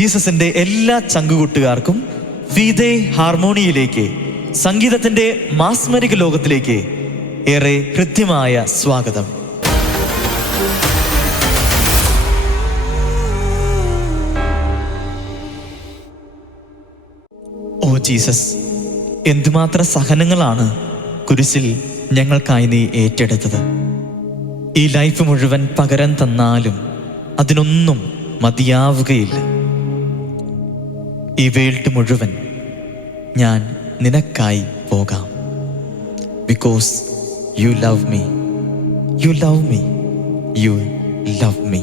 ജീസസിന്റെ എല്ലാ ചങ്കുകൂട്ടുകാർക്കും വീഥേ ഹാർമോണിയിലേക്ക്, സംഗീതത്തിന്റെ മാസ്മരിക ലോകത്തിലേക്ക് ഏറെ ഹൃദ്യമായ സ്വാഗതം. ഓ ജീസസ്, എന്തുമാത്രം സഹനങ്ങളാണ് കുരിശിൽ ഞങ്ങൾക്കായി നീ ഏറ്റെടുത്തത്. ഈ ലൈഫ് മുഴുവൻ പകരം തന്നാലും അതിനൊന്നും മതിയാവുകയില്ല. ഈ വേൾഡ് മുഴുവൻ ഞാൻ നിനക്കായി പോകാം. Because you love me, you love me, you love me.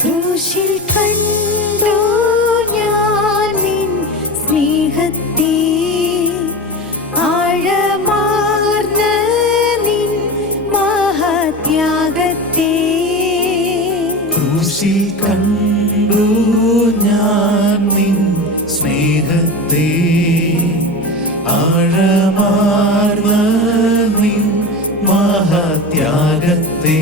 ക്രൂശിൽ കണ്ടു ഞാൻ നിൻ സ്നേഹത്തെ, ആഴമാർന്ന നിൻ മഹാത്യാഗത്തെ. ക്രൂശിൽ കണ്ടു ഞാൻ നിൻ സ്നേഹത്തെ, ആഴമാർന്ന നിൻ മഹാത്യാഗത്തെ.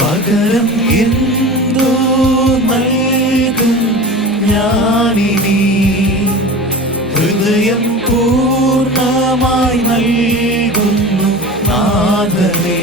പകരം എന്തോ നൽകും ഞാനിനി, ഹൃദയം പൂർണ്ണമായി നൽകുന്നു നാഥനേ.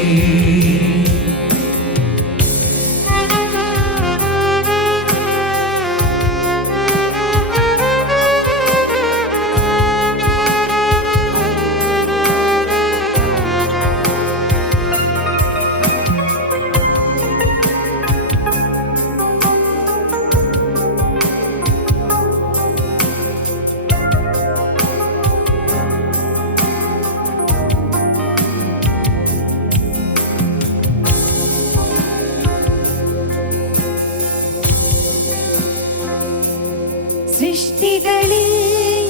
സൃഷ്ടികളിൽ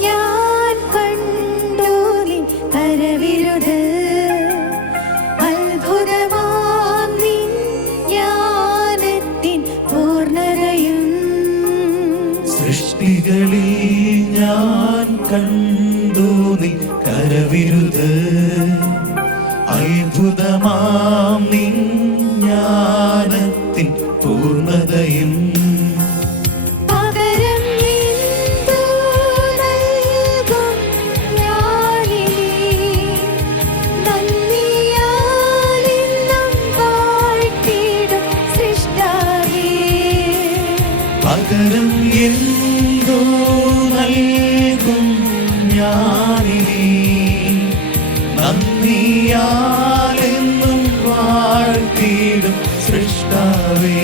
ഞാൻ കണ്ടു നിൻ കരവിരുത്, അത്ഭുതമാം നിൻ ജ്ഞാനത്തിൻ പൂർണ്ണതയും. സൃഷ്ടികളിൽ ഞാൻ കണ്ടു നിൻ കരവിരുത്, അത്ഭുതമാം നിൻ ജ്ഞാനത്തിൻ പൂർണ്ണതയും. പകരം എന്തോ നൽകും ഞാനിനി, നന്ദിയാലെന്നും വാഴ്ത്തിടും സൃഷ്ടാവേ.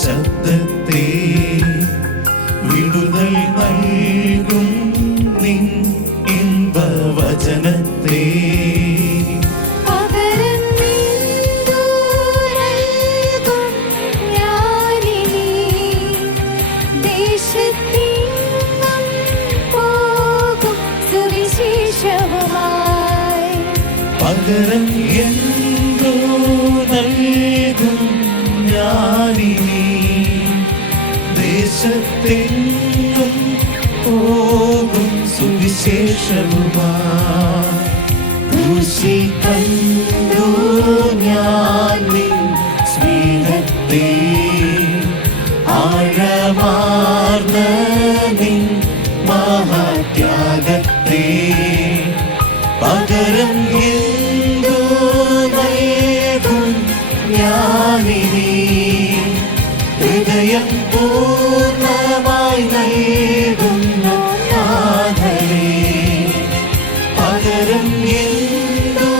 ശബ്ദത്തെ വിടുതൽ നൽകും നിൻ ഇമ്പവചനത്തെ. പകരം എന്തോ നൽകും ഞാനിനി, ദേശത്തെങ്ങും പോകും സുവിശേഷവുമാ. ക്രൂശി കണ്ടു ഞാൻ നിൻ സ്നേഹത്തെ, ആഴമാർന്ന നിൻ മഹാത്യാഗത്തെ. പകരം എന്തു നൽകും ഞാനിനി, ഹൃദയം പൂർണ്ണമായി നൽകുന്ന നാഥനേ. പകരം എന്തു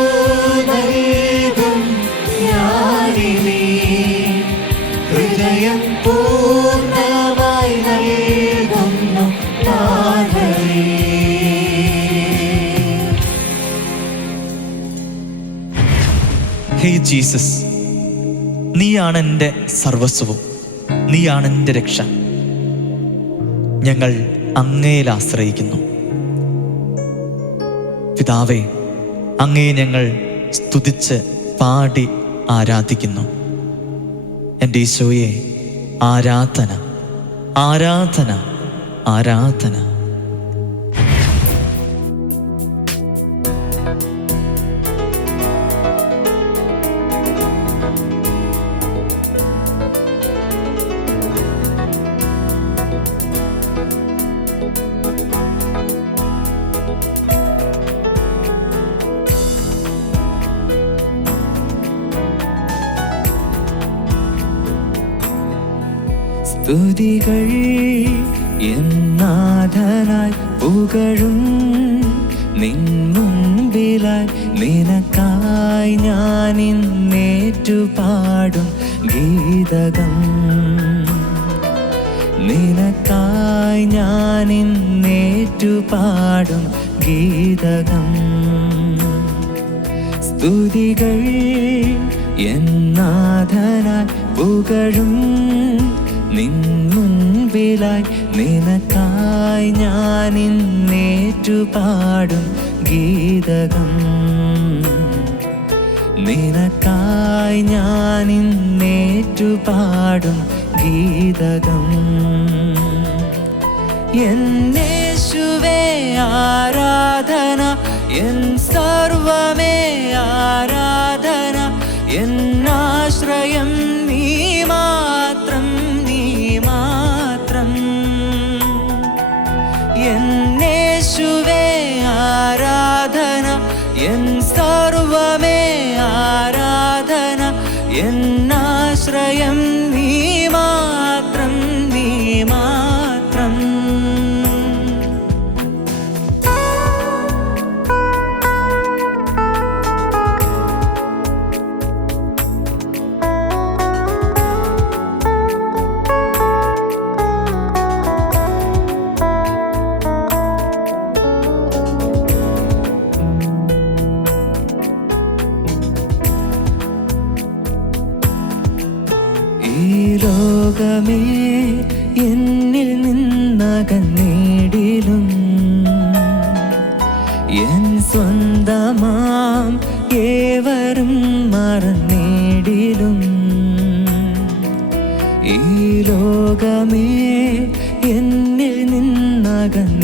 നൽകും ഞാനിനി, ഹൃദയം പൂർണ്ണമായി നൽകുന്ന നാഥനേ. ഹേ ജീസസ്, നീയാണ് എൻ്റെ സർവസ്വവും, നീയാണ് എൻ്റെ രക്ഷ. ഞങ്ങൾ അങ്ങയിൽ ആശ്രയിക്കുന്നു. പിതാവേ, അങ്ങയെ ഞങ്ങൾ സ്തുതിച്ച് പാടി ആരാധിക്കുന്നു. എൻ്റെ ഈശോയെ, ആരാധന, ആരാധന, ആരാധന. സ്തുതികൾ എന്നാഥനായി പുകഴും നിൻ മുൻപിലായി, നിനക്കായി ഞാൻ ഇന്നേറ്റുപാടും ഗീതകം. നിനക്കായി ഞാൻ ഇന്നേറ്റുപാടും ഗീതകം. സ്തുതികൾ എന്നാഥനായി പുകഴും നിൻ മുൻപിലായി, നിനക്കായി ഞാൻ ഇന്നേറ്റുപാടും ഗീതകം. നിനക്കായി ഞാൻ ഇന്നേറ്റുപാടും ഗീതകം. എന്നേശുവേ ആരാധന, എൻ സർവമേ ആരാധന. എന്നാശ്രയം നീ മാത്രം, നീ മാത്രം. എന്നേശുവേ ആരാധന, എൻ സർവമേ ആരാധന. എന്നാശ്രയം നീ മാത്രം, നീ മാത്രം. ലോകമേ എന്നിൽ നിന്നകന്നേടിലും, എൻ സ്വന്തമാം ഏവരും മറന്നേടിലും. ഈ ലോകമേ എന്നിൽ നിന്നകന്നേടിലും,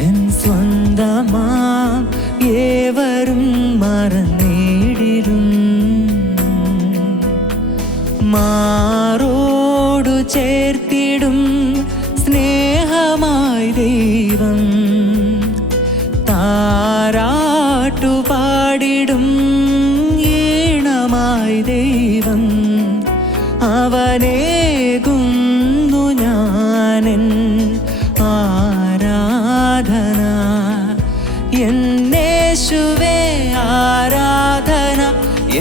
എൻ സ്വന്തമാം ഏവരും മറന്നേടിലും. മാറോടു ചേർത്തിടും സ്നേഹമായി ദൈവം, താരാട്ടുപാടിടും ഈണമായി ദൈവം. അവനേകുന്നു ഞാനെൻ ആരാധന. എന്നേശുവേ ആരാധന,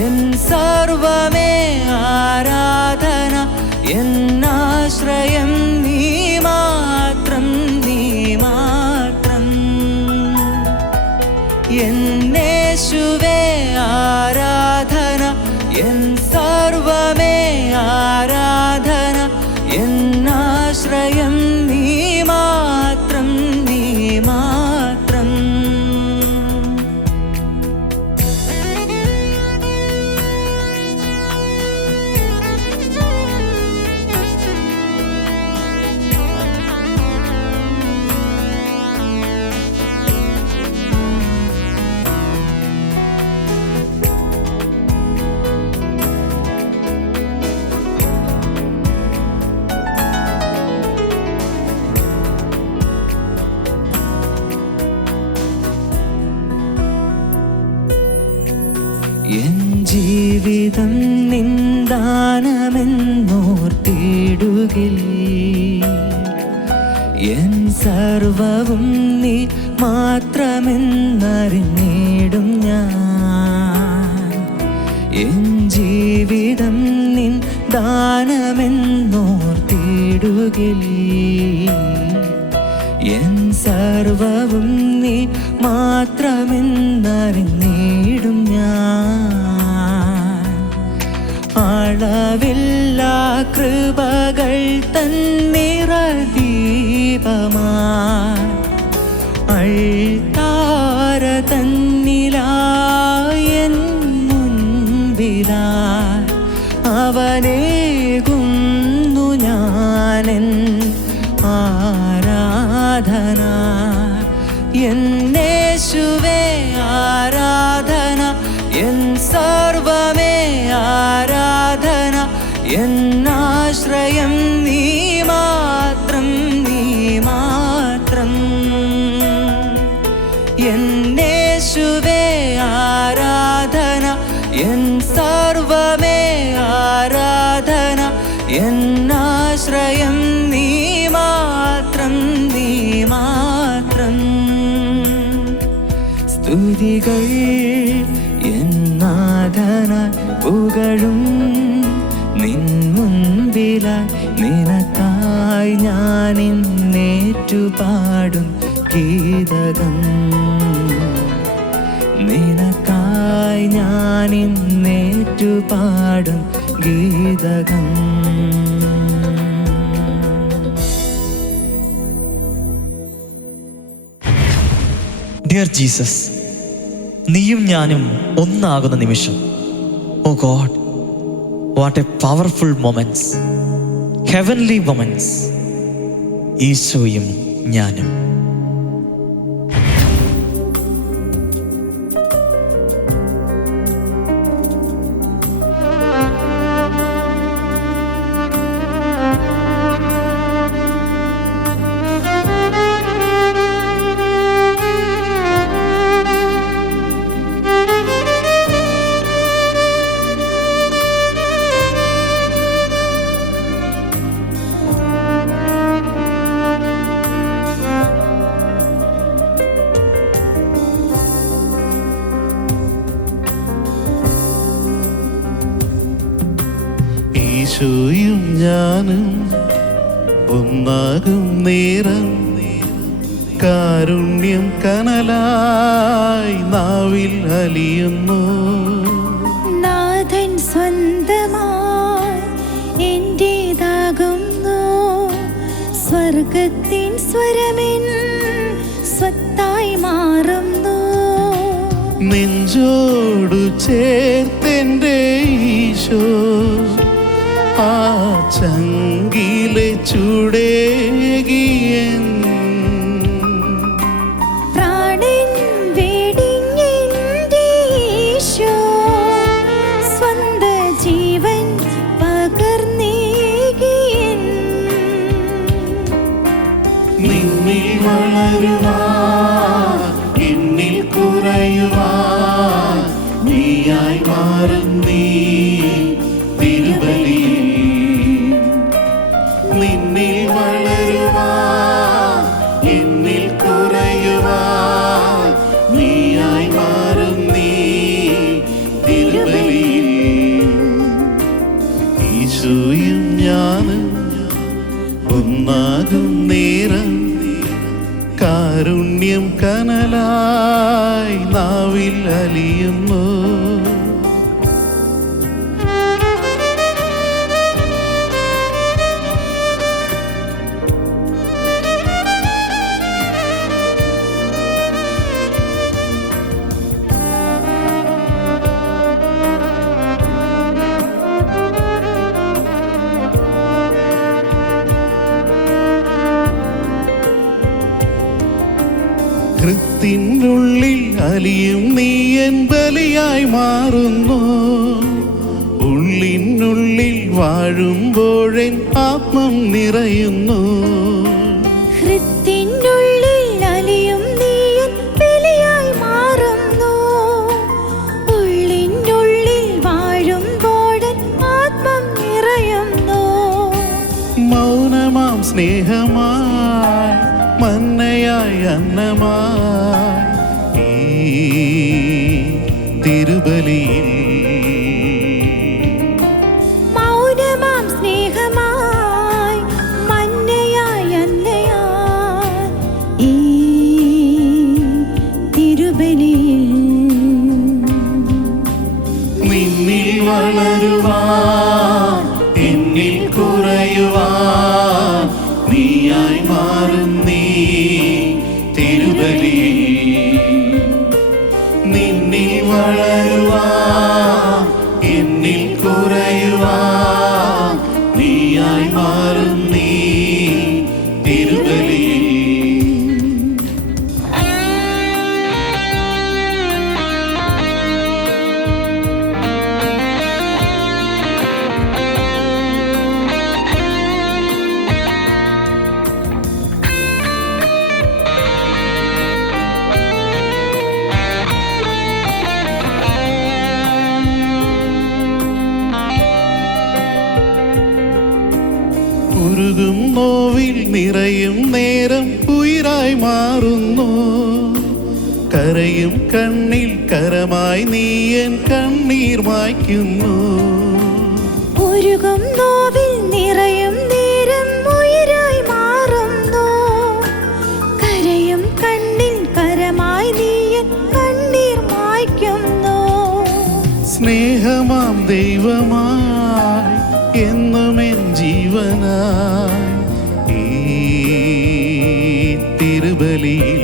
എൻ സർവമേ ആരാധന. എന്നാശ്രയം നീ മാത്രം, നീ മാത്രം. എന്നേശുവേ ആരാധന, എൻ സർവമേ ആരാധന. എന്നാശ്രയം നീ ദാനമെന്നോർത്തിടുകിൽ എൻ സർവവും നീ മാത്രമെന്നറിഞ്ഞിടും ഞാൻ. എൻ ജീവിതം നിൻ ദാനമെന്നോർത്തിടുകിൽ എൻ സർവവും നീ മാത്രമെന്നറിഞ്ഞിടും ഞാൻ. അളവില്ലാ കൃപകൾ തന്നിറദീപമായി അൾത്താര തന്നിലായൻ മുൻപിലായി അവനേകുന്നു ഞാനെൻ ആരാധന. എന്നേശുവേ ആരാധന, എൻ സർവമേ ആരാധന. എന്നാശ്രയം നീ മാത്രം, നീ മാത്രം. എന്നേശുവേ ആരാധന, എൻ സർവമേ ആരാധന. എന്നാശ്രയം നീ മാത്രം, നീ മാത്രം. സ്തുതികൾ എന്നാഥനായി പുകഴും നിൻ മുൻപിലായി നിനക്കായി ഞാനിന്നേറ്റുപാടും ഗീതകം. നിനക്കായി ഞാനിന്നേറ്റുപാടും ഗീതകം. ഡിയർ ജീസസ്, നീയും ഞാനും ഒന്നാകുന്ന നിമിഷം, oh God, what a powerful moments, heavenly moments. ഈശോയും ഞാനും. ഈശോയും ഞാനും ഒന്നാകും നേരം കാരുണ്യം കനലായി നാവിൽ അലിയുന്നു. നാഥൻ സ്വന്തമായി എന്റേതാകുന്നു. സ്വർഗത്തിൻ സ്വരമെൻ സ്വത്തായി മാറുന്നു. നെഞ്ചോടു ചേർത്തെൻ്റെ ഈശോ ആ ചങ്കിലെ ചൂടേകിയൻ. പ്രാണൻ വെടിഞ്ഞെന്റെ ഈശോ സ്വന്ത ജീവൻ പകർന്നേകിയൻ. നിന്നിൽ വളരുവാൻ എന്നിൽ കുറയുവാൻ നീയായി മാറും നീ തിരുബലിയിൽ. നിന്നിൽ വളരുവാൻ എന്നിൽ കുറയുവാൻ നീയായി മാറും നീ തിരുബലിയിൽ. ഈശോയും ഞാനും ഒന്നാകും നേരം കാരുണ്യം കനലായി നാവിൽ അലിയുന്നു. ഹൃത്തിനുള്ളിൽ അലിയും നീ എൻ ബലിയായി മാറുന്നു. ഉള്ളിനുള്ളിൽ വാഴുമ്പോഴെൻ ആത്മം നിറയുന്നു. ഹൃത്തിനുള്ളിൽ അലിയും നീ എൻ ബലിയായി മാറുന്നു. ഉള്ളിനുള്ളിൽ വാഴുമ്പോഴൻ ആത്മം സ്നേഹമായി മന്നയായി അന്നമായി ഈ തിരുബലിയിൽ മൗനമാം സ്നേഹമായി മന്നയായി അന്നയായി ഈ തിരുബലിയിൽ നിന്നിൽ വളരുവാൻ എന്നിൽ കുറയുവാൻ നീയായി മാറും നീ തിരുബലിയിൽ നിന്നിൽ വളരുവാൻ എന്നിൽ കുറയുവാൻ നീയായി മാറും നീ തിരുബലിയിൽ ഉരുകും നോവിൽ നിറയും നേരം ഉയിരായി മാറുന്നു കരയും കണ്ണിൽ കരമായി നീ എൻ കണ്ണീർ മായ്ക്കുന്നു ഉരുകും നോവിൽ നിറയും നേരം ഉയിരായി മാറുന്നു കരയും കണ്ണിൽ കരമായി നീ എൻ കണ്ണീർ മായ്ക്കുന്നു സ്നേഹമാം ദൈവമായി എന്നും എൻ ജീവനായി ഈ തിരുബലിയിൽ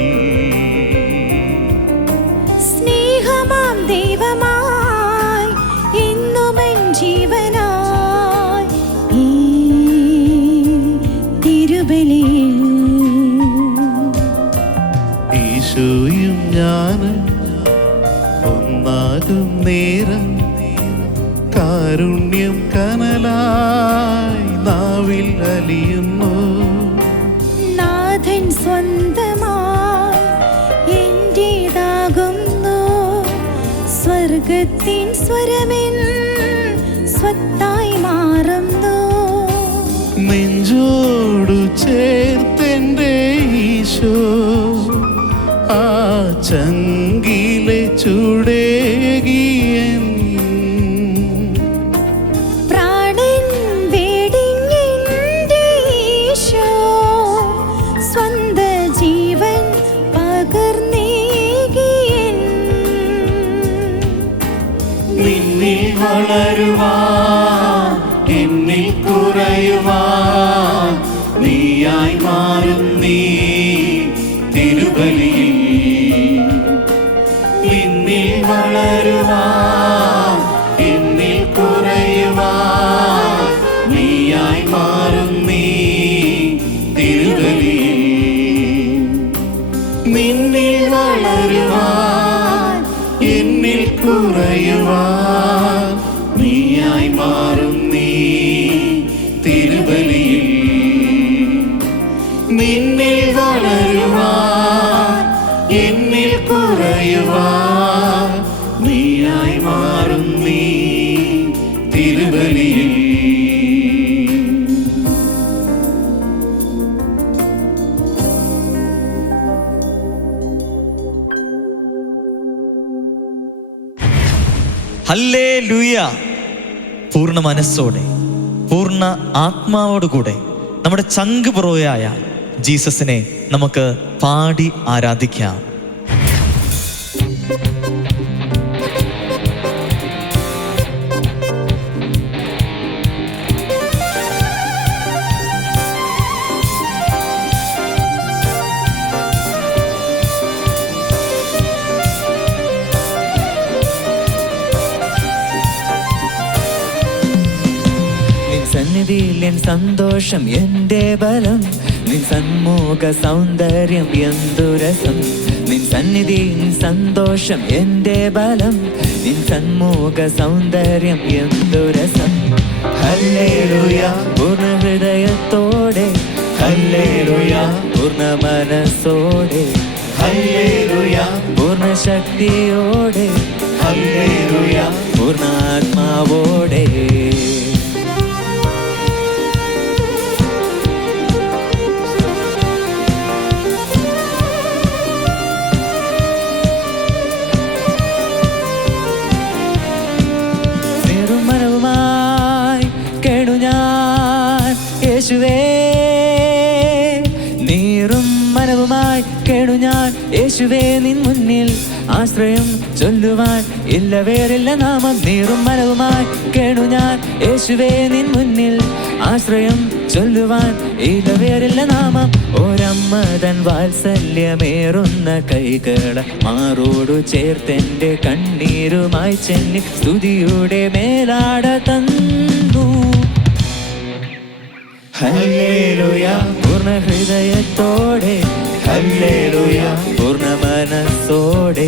സ്നേഹമാം ദൈവമായി എന്നും എൻ ജീവനായി ഈ തിരുബലിയിൽ ഈശോയും ഞാനും ഒന്നാകും നേരം കാരുണ്യം കനലായി നാവിൽ അലിയുന്നു നാഥൻ സ്വന്തമായി എന്റേതാകുന്നു സ്വർഗത്തിൻ സ്വരമെൻ സ്വത്തായി മാറുന്നു നെഞ്ചോടു ചേർത്തെൻ്റെ ഈശോ ആ ചങ്കിലെ ചൂടേകിയൻ പ്രാണൻ വെടിഞ്ഞെന്റെ ഈശോ സ്വന്ത ജീവൻ പകർന്നേകിയൻ നിന്നിൽ വളരുവാൻ എന്നിൽ കുറയുവാൻ നീയായി മാറും നീ തിരുബലിയിൽ നിന്നിൽ വളരുവാൻ എന്നിൽ കുറയുവാൻ നീയായി മാറും നീ തിരുബലിയിൽ നിന്നിൽ വളരുവാൻ എന്നിൽ കുറയുവാൻ നീയായി മാറും നീ തിരുബലിയിൽ നിന്നിൽ വളരുവാൻ എന്നിൽ കുറയുവാൻ നീയായി മാറും നീ തിരുബലിയിൽ ഹല്ലേലൂയ. പൂർണ്ണ മനസ്സോടെ പൂർണ്ണ ആത്മാവോടുകൂടെ നമ്മുടെ ചങ്ക് പുറയായ ജീസസിനെ നമുക്ക് പാടി ആരാധിക്കാം. സന്നിധിയിൽ എൻ സന്തോഷം എൻ്റെ ബലം നിൻ സന്മുഖ സൗന്ദര്യം എന്തു രസം നിൻ സന്നിധിയിൽ സന്തോഷം എൻ്റെ ബലം നിൻ സന്മുഖ സൗന്ദര്യം എന്തു രസം ഹല്ലേലൂയ പൂർണ്ണ ഹൃദയത്തോടെ ഹല്ലേലൂയ പൂർണ്ണ മനസ്സോടെ ഹല്ലേലൂയ പൂർണ്ണ ശക്തിയോടെ ഹല്ലേലൂയ പൂർണ്ണ ആത്മാവോടെ യേശുവേ. നീറും മനവുമായി കേണു ഞാൻ യേശുവേ നിൻ മുന്നിൽ, ആശ്രയം ചൊല്ലുവാൻ ഇല്ല വേറില്ല നാമം. നീറും മനവുമായി കേണു ഞാൻ യേശുവേ നിൻ മുന്നിൽ, ആശ്രയം ചൊല്ലുവാൻ ഇല്ല വേറില്ല നാമം. ഒരമ്മതൻ വാത്സല്യമേറുന്ന കൈകള മാറോടു ചേർത്തെന്റെ കണ്ണീരുമായി ചെന്നി സ്തുതിയുടെ മേലാട തന്നു. ഹല്ലേലൂയ പൂർണ്ണ ഹൃദയത്തോടെ, ഹല്ലേലൂയ പൂർണ്ണ മനസ്സോടെ,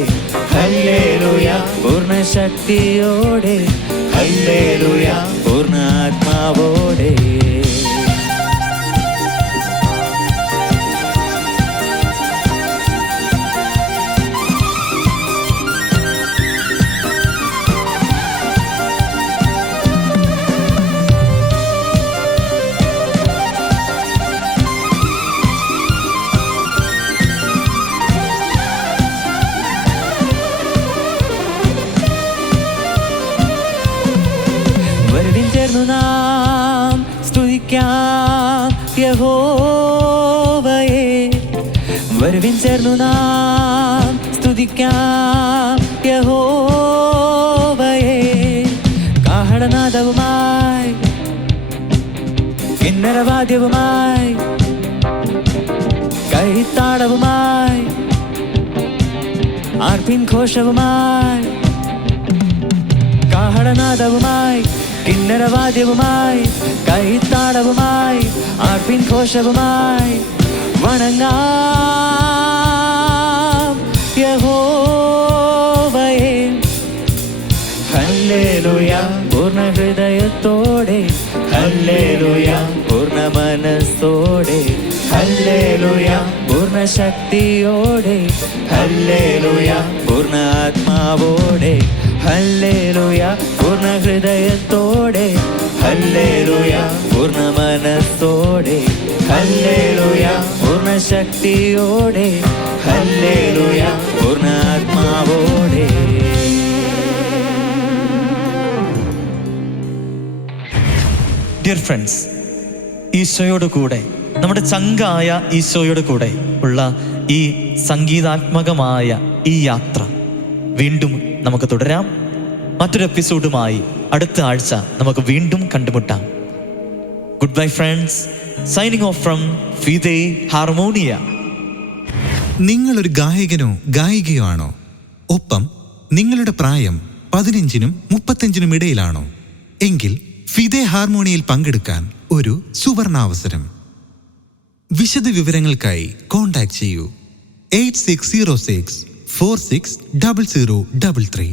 ഹല്ലേലൂയ പൂർണ്ണ ശക്തിയോടെ, ഹല്ലേലൂയ പൂർണ്ണ ആത്മാവോടെ. വരുവിൻ ചേർന്നു നാം സ്തുതിക്കാം യഹോവയെ. വരുവിൻ ചേർന്നു നാം സ്തുതിക്കാം യഹോവയെ. കാഹളനാദവുമായി കിന്നരവാദ്യവുമായി കൈത്താളവുമായി ആർപ്പിൻ ഘോഷവുമായി, കാഹളനാദവുമായി കിന്നരവാദ്യവുമായി കൈത്താളവുമായി ആർപ്പിൻ ഘോഷവുമായി വണങ്ങാം യഹോവയെ. ഹല്ലേലൂയ പൂർണ്ണ ഹൃദയത്തോടെ, ഹല്ലേലൂയ പൂർണ്ണ മനസ്സോടെ, ഹല്ലേലൂയ പൂർണ്ണ ശക്തിയോടെ, ഹല്ലേലൂയ പൂർണ്ണ ആത്മാവോടെ, ഹല്ലേലൂയ പൂർണ്ണ ഹൃദയത്തോടെ, ഹല്ലേലൂയ പൂർണ്ണ മനസ്സോടെ, ഹല്ലേലൂയ പൂർണ്ണ ശക്തിയോടെ, ഹല്ലേലൂയ പൂർണ്ണ ആത്മാവോടെ. ഡിയർ ഫ്രണ്ട്സ്, ഈശോയോട് കൂടെ, നമ്മുടെ ചങ്കായ ഈശോയോട് കൂടെ ഉള്ള ഈ സംഗീതാത്മകമായ ഈ യാത്ര വീണ്ടും നമുക്ക് തുടരാം. മറ്റൊരു എപ്പിസോഡുമായി അടുത്ത ആഴ്ച നമുക്ക് വീണ്ടും കണ്ടുമുട്ടാം. Goodbye friends, signing off from Fide Harmonia. നിങ്ങളൊരു ഗായകനോ ഗായികയോ ആണോ? ഒപ്പം നിങ്ങളുടെ പ്രായം 15-നും 35-നും ഇടയിലാണോ? എങ്കിൽ ഫിദെ ഹാർമോണിയയിൽ പങ്കെടുക്കാൻ ഒരു സുവർണാവസരം. വിശദ വിവരങ്ങൾക്കായി കോൺടാക്ട് ചെയ്യൂ 8606 460033.